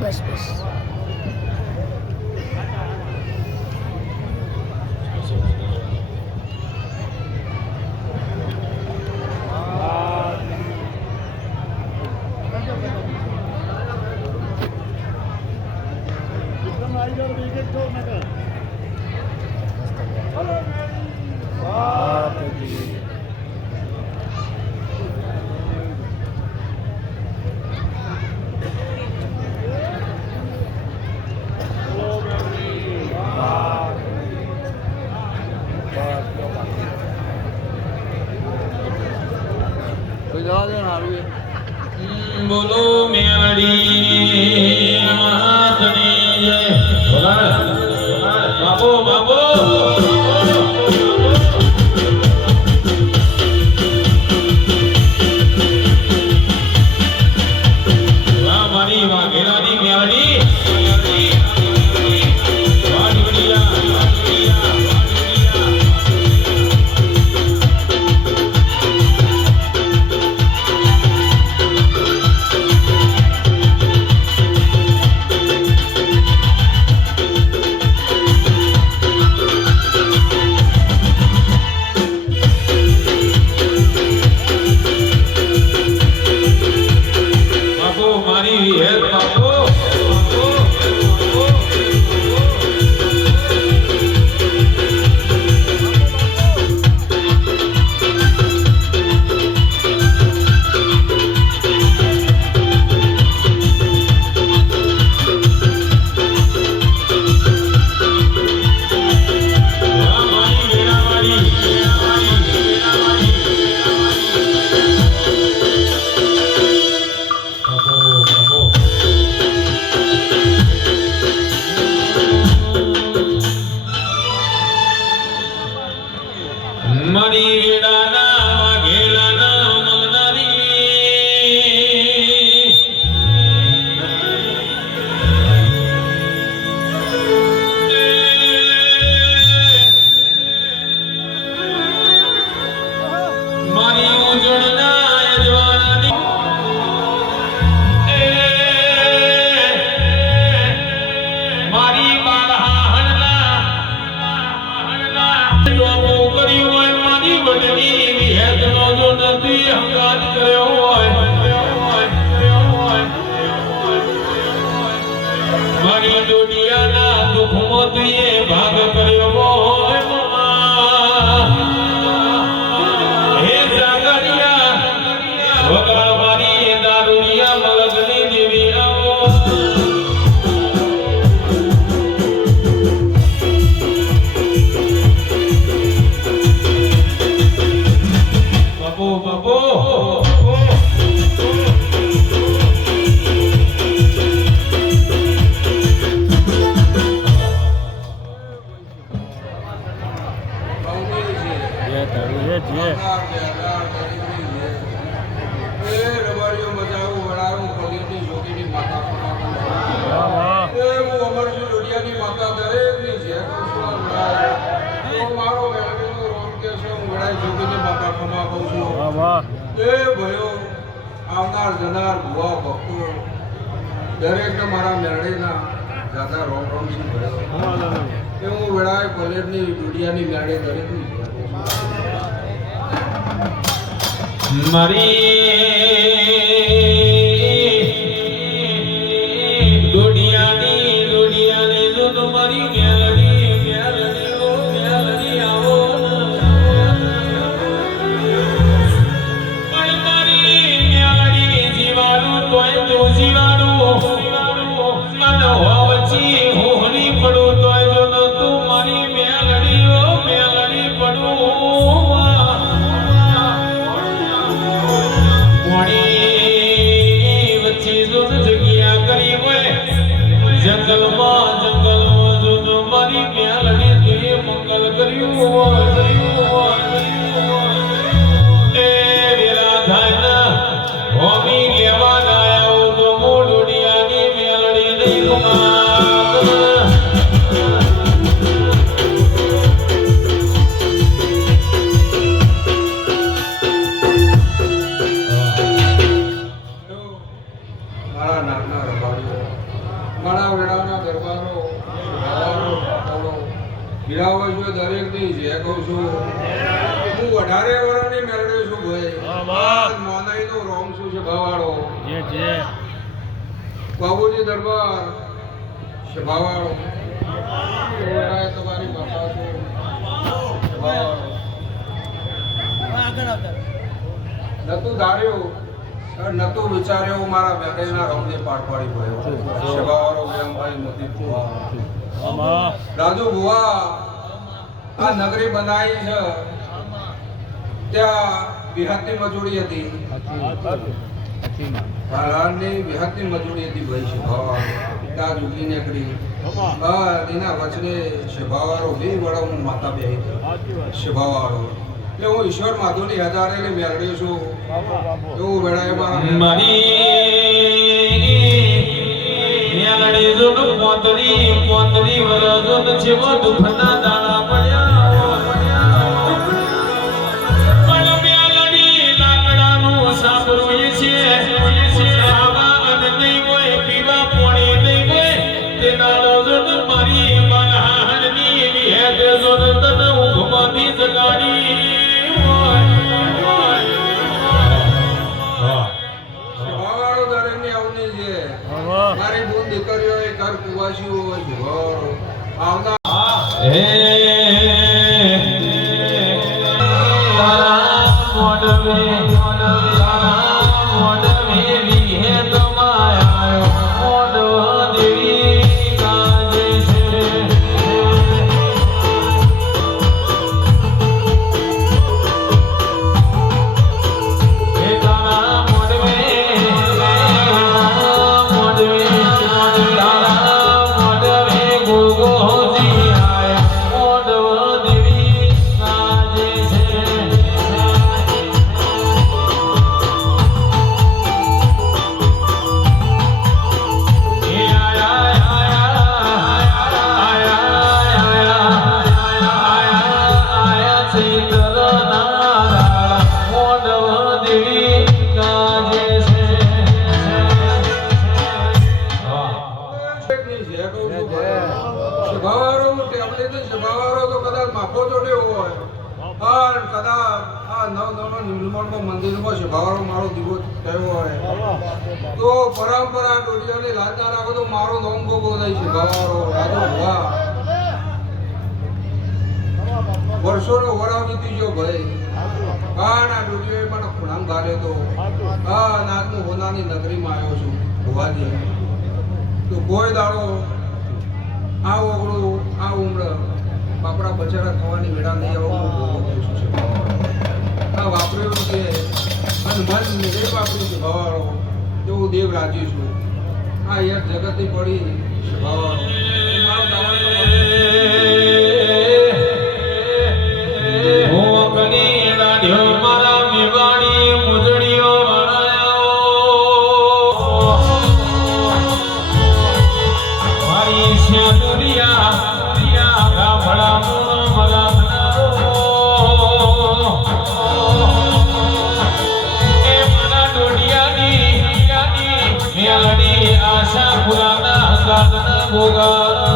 બસ બસ બોલો મેળી માતની જય બાબો બાબો વાહ મારી વાહ ઘેરાની મેળી ભાગ કર્યો હે જાગરિયા વગાડ મારી દારૂડિયા મલગની દેવી આવો બાપો બાપો આવનાર જનાર ભુવા ભક્તો દરેકને મારા મેરડીના દાદા રોમ રોમ સિંહ એ હું વેળાએ કોલેજની દુડિયાની મેરડે દરેકની મારી દુડિયાની જો તમારી મેરડી ઓ મેરડી આવો સવારો સવારો પાપડો હીરાવો છો દરેકની જે કહું છું હું 18 વર્ષની મેળવ્યો છું ભાઈ મોનાઈનો રોમ છું છે ભાવાળો બાબુજી દરબાર સભાવાળો તમારી બાપા છું નતું ધાર્યું નતું વિચાર્યો મારા વેકઈના રોમને પાટવાડી ગયો સભાવાળો વ્યામભાઈ મોતી ભુવા રાજુ ભુવા આ નગરી બનાવી છે ત્યાં વિહાતની મજૂરી હતી હાલાની વિહાતની મજૂરી હતી ભાઈ સભાવાળો ત્યાં ઝૂકી નીકળી એના વચને સભાવાળો બે વડા હું માતા બે સભાવાળો એટલે હું ઈશ્વર માધવની હજારે મેળવ્યો છું એવું વેળાએ મારા મેલડી જો પોતરી વરજોન જેવો દુખના દાણા પડ્યા પણ મેલડી લાકડાનું સાંભળું છે ખાવા અને નહીં હોય પીવા પોણી નહીં હોય તેના રોજન મારી મનહારની વિહેદ જોન તન ઊંઘમાંથી જગાડી મારી બુન દીકરીઓ એ ઘર કુવાસીઓ હોય આવતા મંદિરમાં સભાવાળો મારો દીવો થયો હોય તો પરંપરા ડોડિયાની લાજ ના રાખો તો મારો નોમ ભોગવો નહીં સભાવાળો રાજો ભુવા વર્ષોનો વરાવ વીતી ગયો ભાઈ આ ડોડિયો મને ખૂણામ ગાલે તો નાથનું હોનાની નગરીમાં આવ્યો છું ભુવાજી તો કોઈ દાડો આ ઓગળું આ ઉમર બાપડા બચારા થવાની વેળા નહીં આવો હું ભોગવો છું આ વાપર્યો છે અને મન દેવ વાપર્યું છે ભવાળો તો હું દેવ રાજી છું આ યાર જગતની પડી ભવાળો મારા મેવાડી મુજડીઓ મારી શ્યામરિયા રાભડા મરા મેલડી આશા પુરાના ગાના ભોગા